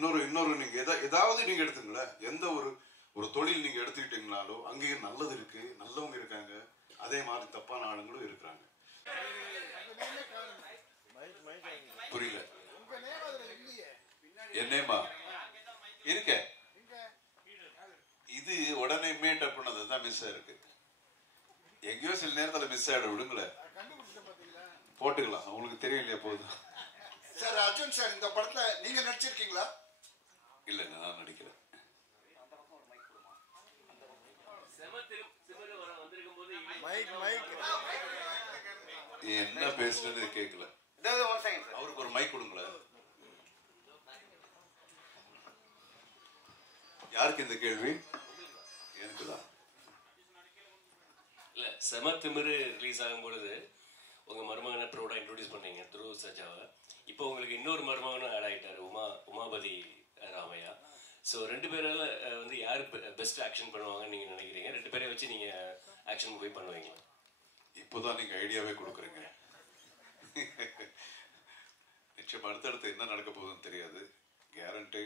இன்னொரு நீங்க ஏதாவது நீங்க எடுத்துங்களேன், எந்த ஒரு தொழில் நீங்க எடுத்துக்கிட்டீங்கனாலோ அங்கேயும் நல்லது இருக்கு, நல்லவங்க இருக்காங்க, அதே மாதிரி தப்பான ஆளுங்களும் இருக்கிறாங்க. புரியல? என்னேமா இருக்க இது உடனே மேட் பண்ணதுதான் மிஸ் ஆயிருக்கு. எங்கேயோ சில நேரத்தில் மிஸ் ஆயிட விடுங்கள, போட்டுக்கலாம். உங்களுக்கு தெரியும் இல்லையா? போதும் சார். அர்ஜுன் சார், இந்த படத்துல நீங்க நடிச்சிருக்கீங்களா? இல்லைங்க, நான் நடிக்கிறேன். என்ன பேசுறது கேட்கல. அவருக்கு ஒரு மைக் கொடுங்களேன். யாருக்கு இந்த கேள்வி? எனக்குதான். இல்ல, செம திமிரு ரிலீஸ் ஆகும் பொழுது உங்க மருமகனை ப்ரௌடா இன்ட்ரோடியூஸ் பண்ணீங்க, துருவ சஜாவை. இப்போ உங்களுக்கு இன்னொரு மருமகனும் ஆட் ஆயிட்டாரு, உமாபதி ராமையா. ஸோ 2 பேரால வந்து யாரு பெஸ்ட் ஆக்ஷன் பண்ணுவாங்கன்னு நீங்க நினைக்கிறீங்க? 2 பேரை வச்சு நீங்க ஆக்ஷன் மூவி பண்ணுவீங்க? இப்போதான் நீங்க ஐடியாவே கொடுக்குறீங்க. நிச்சயம் அடுத்தடுத்து என்ன நடக்க போகுதுன்னு தெரியாது. கேரண்டி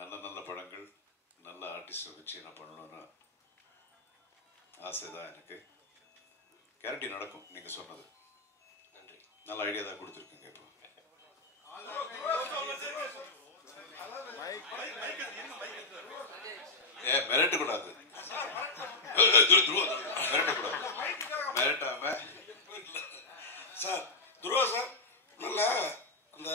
நல்ல படங்கள், நல்ல ஆர்டிஸ்டை வச்சு என்ன பண்ணணும்னு ஆசைதான் எனக்கு. கேரண்டி நடக்கும். நீங்க சொன்னது நன்றி. நல்ல ஐடியா தான் கொடுத்துருக்கீங்க. இப்போ மிரட்டக்கூடாது, மிரட்டக்கூடாது, மிரட்டாம. சார் துருவா சார், நல்ல அந்த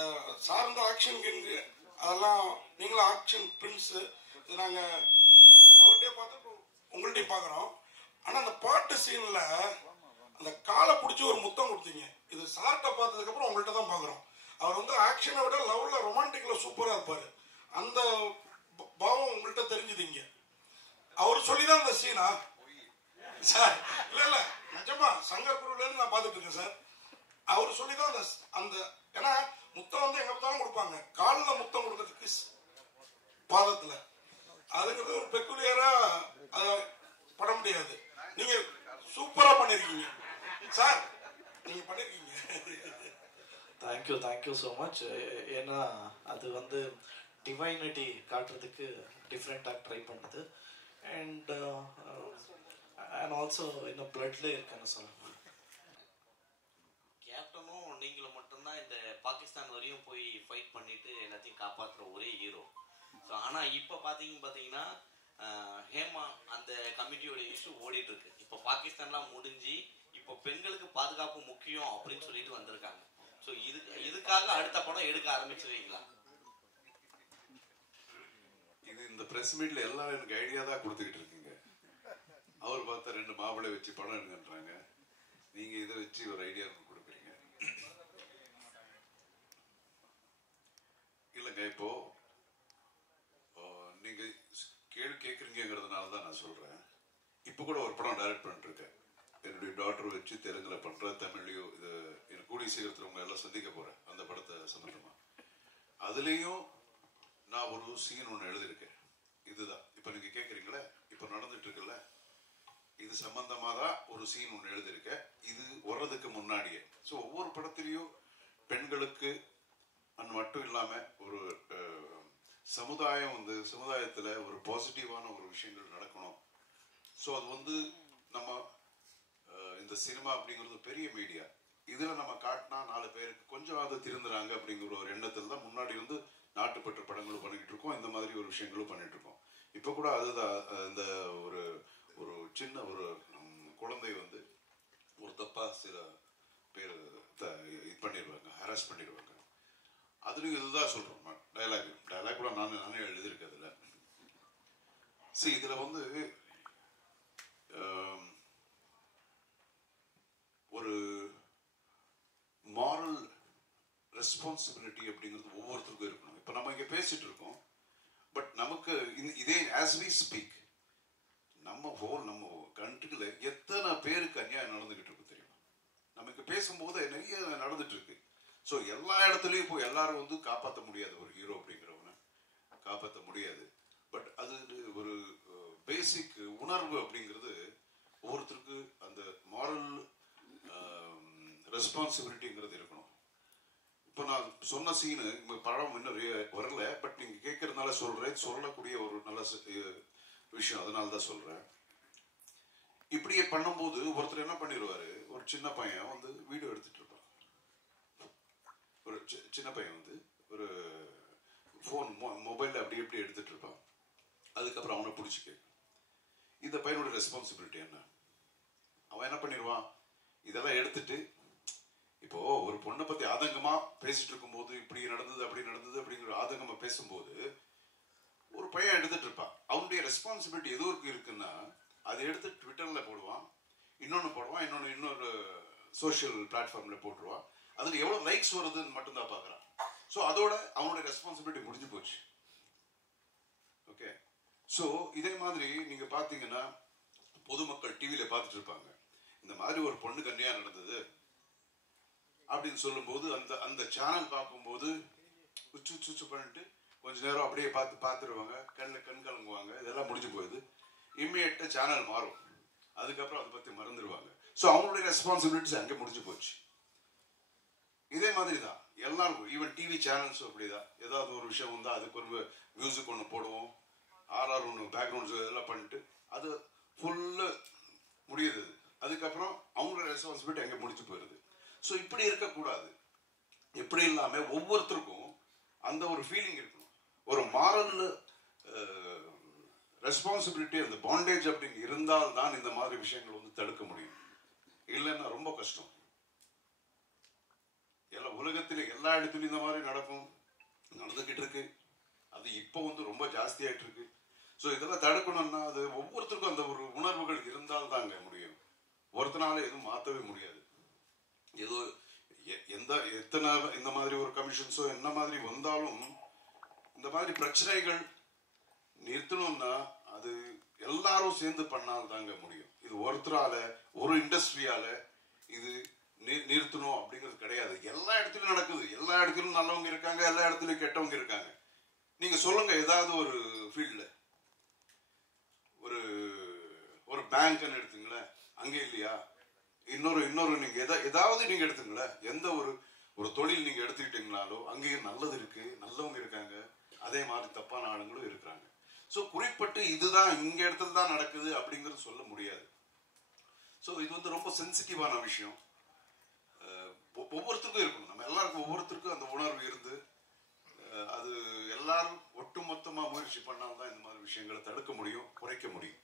சார்ந்த ஆக்ஷன் கிங்கு அதெல்லாம் நீங்களும் ஆக்ஷன் பிரின்ஸ். இது நாங்கள் அவர்கிட்டயே பார்த்து உங்கள்கிட்டையும் பார்க்குறோம். ஆனால் அந்த பாட்டு சீனில் அந்த காலை பிடிச்சி ஒரு முத்தம் கொடுத்தீங்க. இது சார்கிட்ட பார்த்ததுக்கப்புறம் உங்கள்கிட்ட தான் பார்க்குறோம். அவர் வந்து ஆக்ஷனை விட லவ்வில் ரொமான்டிக்கில் சூப்பராக இருப்பார். அந்த பாவம் உங்கள்கிட்ட தெரிஞ்சுதீங்க. அவர் சொல்லி தான் அந்த சீனா சார்? இல்லை நிஜமா சங்கர் குருவிலேருந்து நான் பார்த்துட்டு இருக்கேன் சார். அவர் சொல்லி தான் அந்த ஏன்னா முத்தம் வந்து எங்க பார்த்தாலும் கொடுப்பாங்க. காலில் முத்தம் கொடுக்கறதுக்கு பாதத்தில், அதுங்கிறது ஒரு பெக்குலியரா அதை பட முடியாது. நீங்க சூப்பரா பண்ணிருக்கீங்க சார், நீங்க பண்ணிருக்கீங்க. Thank you so much. ஏன்னா அது வந்து டிவைனிட்டி காட்டுறதுக்கு டிஃப்ரெண்டாக ட்ரை பண்ணுது. அண்ட் ஆல்சோ இன்னும் பிளட்ல இருக்குன்னு சொல்லலாம். கேப்டனும் நீங்களும் மட்டும்தான் இந்த பாகிஸ்தான் வரையும் போய் ஃபைட் பண்ணிட்டு எல்லாத்தையும் காப்பாற்றுற ஒரே ஹீரோ. ஸோ ஆனால் இப்போ பார்த்தீங்கன்னா ஹேமா அந்த கமிட்டியோட இஷ்யூ ஓடிட்டு இருக்கு. இப்போ பாகிஸ்தான்லாம் முடிஞ்சு இப்போ பெண்களுக்கு பாதுகாப்பு முக்கியம் அப்படின்னு சொல்லிட்டு வந்திருக்காங்க. ஸோ இதுக்காக அடுத்த படம் எடுக்க ஆரம்பிச்சிருவீங்களா? இது இந்த பிரஸ் மீட்ல எல்லாரும் எனக்கு ஐடியா தான் கொடுத்துக்கிட்டு இருக்கீங்க. அவர் பார்த்தா 2 மாப்பிள்ளை வச்சு படம் எடுங்கன்றாங்க. நீங்க இதை வச்சு ஒரு ஐடியா கொடுக்குறீங்க. இல்லைங்க, இப்போ நீங்க கேள்வி கேட்குறீங்கிறதுனால தான் நான் சொல்றேன். இப்போ கூட ஒரு படம் டைரக்ட் பண்ணிட்டு இருக்கேன். என்னுடைய டாக்டர் வச்சு தெலுங்குல பண்ற, தமிழ்லையோ. இது எனக்கு கூடிய சீக்கிரத்தில் உங்க எல்லாம் சந்திக்க போறேன் அந்த படத்தை சம்பந்தமா. அதுலேயும் நான் ஒரு சீன் ஒன்று எழுதியிருக்கேன். இதுதான் இப்போ நீங்க கேட்குறீங்களே, இப்போ நடந்துட்டு இருக்குல்ல, இது சம்பந்தமா தான் ஒரு சீன் ஒன்று எழுதியிருக்கேன். இது வர்றதுக்கு முன்னாடியே. ஸோ ஒவ்வொரு படத்திலையும் பெண்களுக்கு மட்டும் இல்லாம ஒரு சமுதாயத்துல ஒரு பாசிட்டிவான ஒரு விஷயங்கள் நடக்கணும். ஸோ அது வந்து நம்ம இந்த சினிமா அப்படிங்கிறது பெரிய மீடியா. இதுல நம்ம காட்டினா 4 பேருக்கு கொஞ்சம் அதை திருந்துறாங்க அப்படிங்கிற ஒரு எண்ணத்துல தான் முன்னாடி வந்து நாட்டுப்பற்று படங்களும் பண்ணிட்டு இருக்கோம், இந்த மாதிரி ஒரு விஷயங்களும் பண்ணிட்டு இருக்கோம். இப்ப கூட அதுதான் இந்த ஒரு சின்ன ஒரு குழந்தை வந்து ஒரு தப்பா சில பேர் இது பண்ணிடுவாங்க, ஹராஸ் பண்ணிடுவாங்க. அதுலயும் இதுதான் சொல்றோம். டைலாக் கூட நானே எழுதியிருக்கேன் அதுல. இதுல வந்து ஒரு மாரல் ரெஸ்பான்சிபிலிட்டி அப்படிங்கிறது ஒவ்வொருத்தருக்கும் இருக்கணும். இப்ப நம்ம இங்க பேசிட்டு இருக்கோம், பட் நமக்கு இதே ஆஸ் வி ஸ்பீக் நம்ம கண்ட்ரில எத்தனை பேருக்கு அநியாயம் நடந்துகிட்டு இருக்கு தெரியுமா? நமக்கு பேசும்போது நிறைய நடந்துட்டு இருக்கு. ஸோ எல்லா இடத்துலயும் இப்போ எல்லாரும் வந்து காப்பாற்ற முடியாது, ஒரு ஹீரோ அப்படிங்கிறவனை காப்பாற்ற முடியாது. பட் அது ஒரு பேசிக் உணர்வு அப்படிங்கிறது ஒவ்வொருத்தருக்கு அந்த மாரல் ரெஸ்பான்சிபிலிட்டிங்கிறது இருக்கணும். இப்போ நான் சொன்ன சீனு படம் இன்னும் வரல, பட் நீங்க கேட்கறதுனால சொல்றேன், சொல்லக்கூடிய ஒரு நல்ல விஷயம், அதனால தான் சொல்றேன். இப்படியே பண்ணும்போது ஒருத்தர் என்ன பண்ணிடுவாரு, ஒரு சின்ன பையன் வந்து வீடியோ எடுத்துட்டு இருப்பான். ஒரு சின்ன பையன் வந்து ஒரு ஃபோன் மொபைலில் அப்படி எப்படி எடுத்துட்டு இருப்பான். அதுக்கப்புறம் அவனை பிடிச்சி கேட்கும், இந்த பையனோட ரெஸ்பான்சிபிலிட்டி என்ன? அவன் என்ன பண்ணிடுவான், இதெல்லாம் எடுத்துட்டு இப்போ ஒரு பொண்ணை பத்தி ஆதங்கமா பேசிட்டு இருக்கும்போது இப்படி நடந்தது அப்படி நடந்தது அப்படிங்கிற ஆதங்கமா பேசும்போது ஒரு பையன் எடுத்துட்டு இருப்பான். அவனுடைய ரெஸ்பான்சிபிலிட்டி எது இருக்குன்னா, அதை எடுத்து ட்விட்டர்ல போடுவான், இன்னொன்னு போடுவான், இன்னொரு சோஷியல் பிளாட்ஃபார்ம்ல போட்டுருவான். அதுல எவ்வளவு லைக்ஸ் வருதுன்னு மட்டும்தான் பாக்குறான். ஸோ அதோட அவனுடைய ரெஸ்பான்சிபிலிட்டி முடிஞ்சு போச்சு. ஓகே, ஸோ இதே மாதிரி நீங்க பாத்தீங்கன்னா பொதுமக்கள் டிவியில பார்த்துட்டு இருப்பாங்க, இந்த மாதிரி ஒரு பொண்ணுக்கு அநியாயம் நடந்தது அப்படின்னு சொல்லும்போது அந்த சேனல் பார்க்கும்போது உச்சு பண்ணிட்டு கொஞ்ச நேரம் அப்படியே பார்த்துருவாங்க, கண் கலங்குவாங்க, இதெல்லாம் முடிஞ்சு போகுது. இம்மிடியேட்டா சேனல் மாறும், அதுக்கப்புறம் அதை பத்தி மறந்துடுவாங்க. ஸோ அவங்களுடைய ரெஸ்பான்சிபிலிட்டிஸ் அங்கே முடிஞ்சு போச்சு. இதே மாதிரி தான் எல்லாருக்கும், ஈவன் டிவி சேனல்ஸும் அப்படிதான். ஏதாவது ஒரு விஷயம் வந்தால் அதுக்கு ஒரு மியூசிக் ஒன்று போடுவோம், ஆர்ஆர் ஒன்று பேக்ரவுண்ட்ஸ் இதெல்லாம் பண்ணிட்டு அது ஃபுல்லு முடியுது. அதுக்கப்புறம் அவங்களோட ரெஸ்பான்சிபிலிட்டி அங்கே முடிச்சு போயிடுது. ஸோ இப்படி இருக்கக்கூடாது. இப்படி இல்லாம ஒவ்வொருத்தருக்கும் அந்த ஒரு ஃபீலிங் இருக்கணும், ஒரு மாரல் ரெஸ்பான்சிபிலிட்டி, அந்த பாண்டேஜ் அப்படிங்க இருந்தால் தான் இந்த மாதிரி விஷயங்கள் வந்து தடுக்க முடியும். இல்லைன்னா ரொம்ப கஷ்டம். எல்லா உலகத்திலே எல்லா இடத்துலையும் இந்த மாதிரி நடந்துகிட்டு இருக்கு. அது இப்போ வந்து ரொம்ப ஜாஸ்தி ஆயிட்டு இருக்கு. ஸோ இதெல்லாம் தடுக்கணும்னா அது ஒவ்வொருத்தருக்கும் அந்த ஒரு உணர்வுகள் இருந்தால் தாங்க முடியும். ஒருத்தனால எதுவும் மாற்றவே முடியாது. ஏதோ எத்தனை இந்த மாதிரி ஒரு கமிஷன்ஸோ என்ன மாதிரி வந்தாலும் இந்த மாதிரி பிரச்சனைகள் நிறுத்தணும்னா அது எல்லாரும் சேர்ந்து பண்ணால் தாங்க முடியும். இது ஒருத்தரால ஒரு இண்டஸ்ட்ரியால இது நிறுத்தணும் அப்படிங்கிறது கிடையாது. எல்லா இடத்துலயும் நடக்குது, எல்லா இடத்துலயும் நல்லவங்க இருக்காங்க, எல்லா இடத்துலயும் கெட்டவங்க இருக்காங்க. நீங்க சொல்லுங்க, ஏதாவது ஒரு ஃபீல்ட்ல ஒரு பேங்க்னு எடுத்துங்களேன், அங்கே இல்லையா? இன்னொரு நீங்க ஏதாவது நீங்க எடுத்துங்களேன், எந்த ஒரு தொழில் நீங்க எடுத்துக்கிட்டீங்கனாலோ அங்கேயும் நல்லது இருக்கு, நல்லவங்க இருக்காங்க, அதே மாதிரி தப்பான ஆளுங்களும் இருக்கிறாங்க. ஸோ குறிப்பிட்டு இதுதான் இங்க இடத்துல தான் நடக்குது அப்படிங்கிறது சொல்ல முடியாது. ஸோ இது வந்து ரொம்ப சென்சிட்டிவான விஷயம். ஒவ்வொருத்தருக்கும் இருக்கணும், நம்ம எல்லாருக்கும் ஒவ்வொருத்தருக்கும் அந்த உணர்வு இருந்து அது எல்லாரும் ஒட்டுமொத்தமா முயற்சி பண்ணால்தான் இந்த மாதிரி விஷயங்களை தடுக்க முடியும், குறைக்க முடியும்.